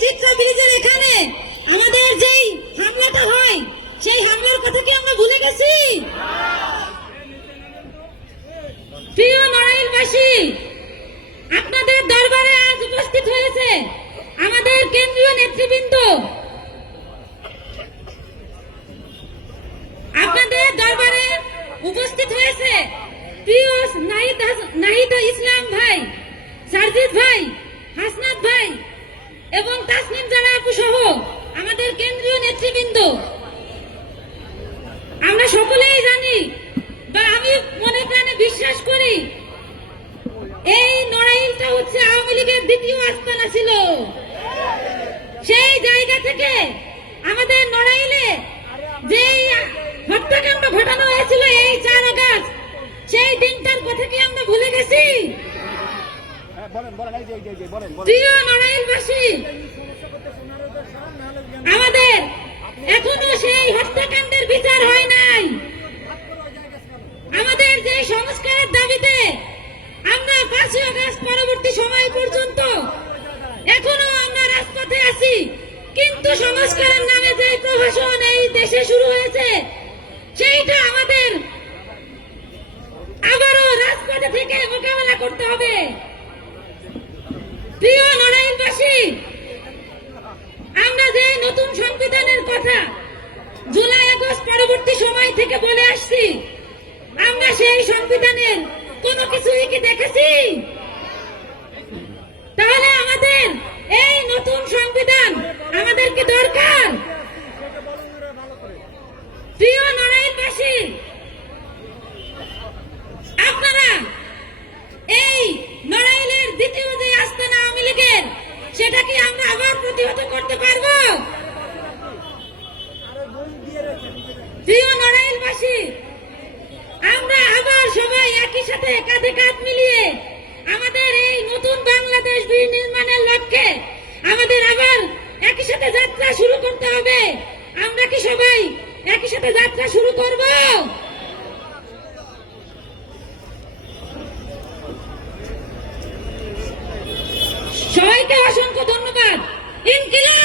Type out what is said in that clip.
ব্রিজের এখানে আমাদের যেই হামলাটা হয়, সেই হামলার কথা কি আমরা ভুলে গেছি? প্রিয় নড়াইলবাসী আপনাদের দরবারে আজ উপস্থিত হয়েছে আমাদের কেন্দ্রীয় নেতৃবৃন্দ। আপনাদের দরবারে উপস্থিত হয়েছে প্রিয় নাহিদ আমরা সকলেই জানি বা আমি মনে প্রাণে বিশ্বাস করি এই নড়াইলটা হচ্ছে আওয়ামী লীগের দ্বিতীয় আস্তানা ছিল। সেই জায়গা থেকে আমাদের নড়াইলে যেই হত্যাকাণ্ড ঘটানো হয়েছিল এই চার আগস্ট সেই দিনটার কথা কি আমরা ভুলে গেছি? যে যে, যে প্রিয় নড়াইলবাসী আমাদের এখনও সেই হত্যাকাণ্ডের রাজপথে কিন্তু সংস্কারের নামে যে প্রহসন এই দেশে শুরু হয়েছে, সেইটা আমাদের আবারও রাজপথে থেকে মোকাবেলা করতে হবে। প্রিয় আমরা যে নতুন সংবিধানের কথা জুলাই আগস্ট পরবর্তী সময় থেকে বলে আসছি, আমরা সেই সংবিধানের কোনো কিছুই কি দেখেছি? তাহলে আমাদের আমাদেরকে দরকার। প্রিয় নড়াইলবাসী আপনারা এই নড়াইলের দ্বিতীয় যে আস্তানা আওয়ামী লীগের সেটা কি আমরা আবার প্রতিহত করতে পারব? প্রিয় নড়াইলবাসী আমরা আবার সবাই একই সাথে কাঁধে কাঁধ মিলিয়ে আমাদের এই নতুন বাংলাদেশ নির্মাণের লক্ষ্যে আমাদের আবার একই সাথে যাত্রা শুরু করতে হবে আমরা কি সবাই একই সাথে যাত্রা শুরু করব। সবাইকে অসংখ্য ধন্যবাদ। ইনকিলাব